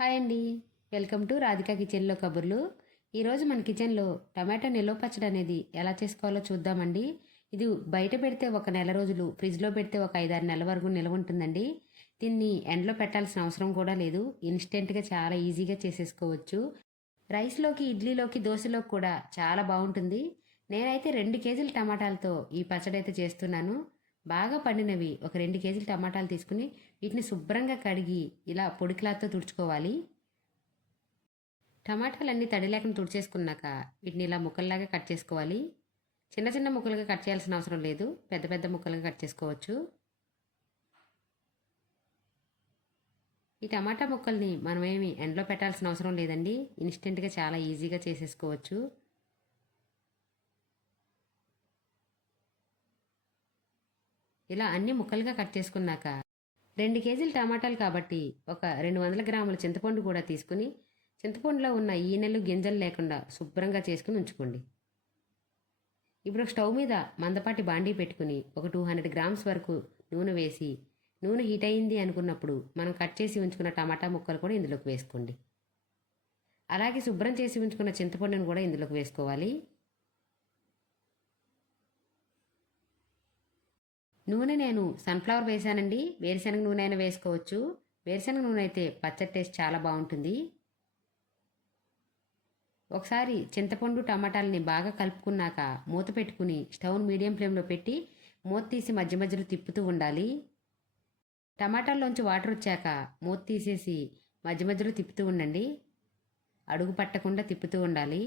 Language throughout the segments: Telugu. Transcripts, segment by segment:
హాయ్ అండి. వెల్కమ్ టు రాధికా కిచెన్లో కబుర్లు. ఈరోజు మన కిచెన్లో టమాటా నిల్వ పచ్చడి అనేది ఎలా చేసుకోవాలో చూద్దామండి. ఇది బయట పెడితే ఒక నెల రోజులు, ఫ్రిడ్జ్లో పెడితే ఒక 5-6 నెలల వరకు నిల్వ ఉంటుందండి. దీన్ని ఎండలో పెట్టాల్సిన అవసరం కూడా లేదు. ఇన్స్టెంట్గా చాలా ఈజీగా చేసేసుకోవచ్చు. రైస్లోకి, ఇడ్లీలోకి, దోశలోకి కూడా చాలా బాగుంటుంది. నేనైతే 2 కేజీల టమాటాలతో ఈ పచ్చడి అయితే చేస్తున్నాను. బాగా పండినవి ఒక 2 కేజీల టమాటాలు తీసుకుని వీటిని శుభ్రంగా కడిగి ఇలా పొడి క్లాత్తో తుడుచుకోవాలి. టమాటాలన్నీ తడి లేకుండా తుడిచేసుకున్నాక వీటిని ఇలా ముక్కల్లాగా కట్ చేసుకోవాలి. చిన్న చిన్న ముక్కలుగా కట్ చేయాల్సిన అవసరం లేదు, పెద్ద పెద్ద ముక్కలుగా కట్ చేసుకోవచ్చు. ఈ టమాటా ముక్కల్ని మనమేమి ఎండలో పెట్టాల్సిన అవసరం లేదండి. ఇన్స్టెంట్గా చాలా ఈజీగా చేసేసుకోవచ్చు. ఇలా అన్ని ముక్కలుగా కట్ చేసుకున్నాక 2 కేజీల టమాటాలు కాబట్టి ఒక 200 గ్రాముల చింతపండు కూడా తీసుకుని చింతపండులో ఉన్న ఈనెలు గింజలు లేకుండా శుభ్రంగా చేసుకుని ఉంచుకోండి. ఇప్పుడు ఒక స్టవ్ మీద మందపాటి బాండీ పెట్టుకుని ఒక 200 గ్రామ్స్ వరకు నూనె వేసి నూనె హీట్ అయింది అనుకున్నప్పుడు మనం కట్ చేసి ఉంచుకున్న టమాటా ముక్కలు కూడా ఇందులోకి వేసుకోండి. అలాగే శుభ్రం చేసి ఉంచుకున్న చింతపండును కూడా ఇందులోకి వేసుకోవాలి. నూనె నేను సన్ఫ్లవర్ వేసానండి. వేరుశనగ నూనె అయినా వేసుకోవచ్చు. వేరుశనగ నూనె అయితే పచ్చడి టేస్ట్ చాలా బాగుంటుంది. ఒకసారి చింతపండు టమాటాలని బాగా కలుపుకున్నాక మూత పెట్టుకుని స్టవ్ను మీడియం ఫ్లేమ్లో పెట్టి మూత తీసి మధ్య మధ్యలో తిప్పుతూ ఉండాలి. టమాటాల్లోంచి వాటర్ వచ్చాక మూత తీసేసి మధ్య మధ్యలో తిప్పుతూ ఉండండి. అడుగు పట్టకుండా తిప్పుతూ ఉండాలి.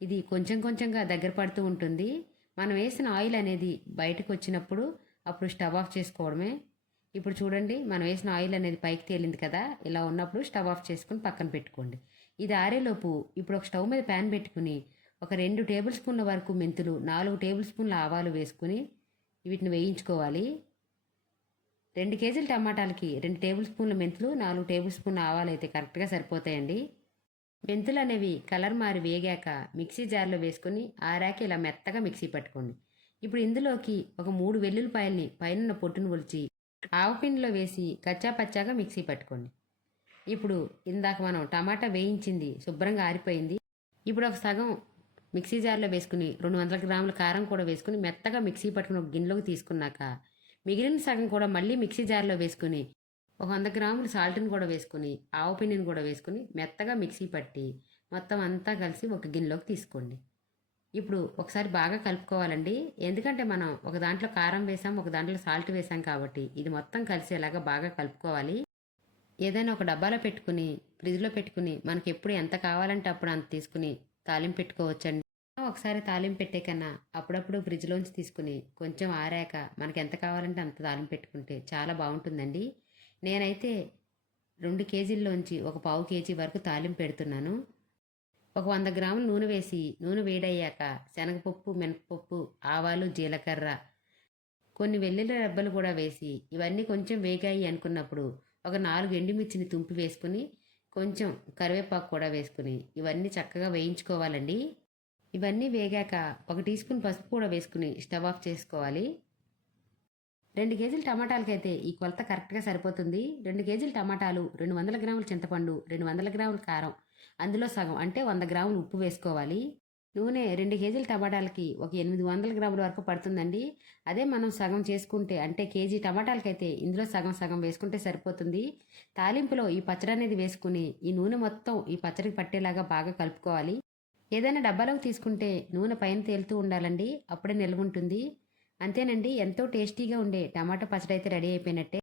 ఇది కొంచెం కొంచెంగా దగ్గర పడుతూ ఉంటుంది. మనం వేసిన ఆయిల్ అనేది బయటకు వచ్చినప్పుడు అప్పుడు స్టవ్ ఆఫ్ చేసుకోవడమే. ఇప్పుడు చూడండి, మనం వేసిన ఆయిల్ అనేది పైకి తేలింది కదా, ఇలా ఉన్నప్పుడు స్టవ్ ఆఫ్ చేసుకుని పక్కన పెట్టుకోండి. ఇది ఆరేలోపు ఇప్పుడు ఒక స్టవ్ మీద ప్యాన్ పెట్టుకుని ఒక 2 టేబుల్ స్పూన్ల వరకు మెంతులు, 4 టేబుల్ స్పూన్ల ఆవాలు వేసుకుని వీటిని వేయించుకోవాలి. 2 కేజీల టమాటాలకి 2 టేబుల్ స్పూన్ల మెంతులు, 4 టేబుల్ స్పూన్ల ఆవాలు అయితే కరెక్ట్గా సరిపోతాయండి. మెంతులు అనేవి కలర్ మారి వేగాక మిక్సీ జార్లో వేసుకొని ఆరాక ఇలా మెత్తగా మిక్సీ పట్టుకోండి. ఇప్పుడు ఇందులోకి ఒక 3 వెల్లుల్లిపాయల్ని పైన పొట్టును ఒలిచి ఆవపిండిలో వేసి కచ్చా పచ్చాగా మిక్సీ పట్టుకోండి. ఇప్పుడు ఇందాక మనం టమాటా వేయించింది శుభ్రంగా ఆరిపోయింది. ఇప్పుడు ఒక సగం మిక్సీ జార్లో వేసుకుని 200 గ్రాముల కారం కూడా వేసుకుని మెత్తగా మిక్సీ పట్టుకుని ఒక గిన్నెలోకి తీసుకున్నాక మిగిలిన సగం కూడా మళ్ళీ మిక్సీ జార్లో వేసుకుని ఒక 100 గ్రాముల సాల్ట్ని కూడా వేసుకుని ఆవపిండిని కూడా వేసుకుని మెత్తగా మిక్సీ పట్టి మొత్తం అంతా కలిసి ఒక గిన్నెలోకి తీసుకోండి. ఇప్పుడు ఒకసారి బాగా కలుపుకోవాలండి. ఎందుకంటే మనం ఒక దాంట్లో కారం వేసాం, ఒక దాంట్లో సాల్ట్ వేసాం కాబట్టి ఇది మొత్తం కలిసేలాగా బాగా కలుపుకోవాలి. ఏదైనా ఒక డబ్బాలో పెట్టుకుని ఫ్రిడ్జ్లో పెట్టుకుని మనకి ఎప్పుడు ఎంత కావాలంటే అప్పుడు అంత తీసుకుని తాలింపు పెట్టుకోవచ్చండి. ఒకసారి తాలింపు పెట్టే కన్నా అప్పుడప్పుడు ఫ్రిడ్జ్లోంచి తీసుకుని కొంచెం ఆరాక మనకి ఎంత కావాలంటే అంత తాలింపు పెట్టుకుంటే చాలా బాగుంటుందండి. నేనైతే 2 కేజీల్లోంచి ఒక పావు కేజీ వరకు తాలింపు పెడుతున్నాను. ఒక 100 గ్రాముల నూనె వేసి నూనె వేడయ్యాక శనగపప్పు, మినపప్పు, ఆవాలు, జీలకర్ర, కొన్ని వెల్లుల్లి రెబ్బలు కూడా వేసి ఇవన్నీ కొంచెం వేగాయి అనుకున్నప్పుడు ఒక 4 ఎండుమిర్చిని తుంపి వేసుకుని కొంచెం కరివేపాకు కూడా వేసుకుని ఇవన్నీ చక్కగా వేయించుకోవాలండి. ఇవన్నీ వేగాక ఒక టీ స్పూన్ పసుపు కూడా వేసుకుని స్టవ్ ఆఫ్ చేసుకోవాలి. 2 కేజీల టమాటాలకైతే ఈ కొలత కరెక్ట్గా సరిపోతుంది. 2 కేజీల టమాటాలు, 200 గ్రాముల చింతపండు, 200 గ్రాముల కారం, అందులో సగం అంటే 100 గ్రాములు ఉప్పు వేసుకోవాలి. నూనె 2 కేజీల టమాటాలకి ఒక 800 గ్రాముల వరకు పడుతుందండి. అదే మనం సగం చేసుకుంటే అంటే కేజీ టమాటాలకైతే ఇందులో సగం సగం వేసుకుంటే సరిపోతుంది. తాలింపులో ఈ పచ్చడి అనేది వేసుకుని ఈ నూనె మొత్తం ఈ పచ్చడికి పట్టేలాగా బాగా కలుపుకోవాలి. ఏదైనా డబ్బాలోకి తీసుకుంటే నూనె పైన తేలుతూ ఉండాలండి, అప్పుడే నిల్వ ఉంటుంది. అంతేనండి, ఎంతో టేస్టీగా ఉండే టమాటా పచ్చడి అయితే రెడీ అయిపోయినట్టే.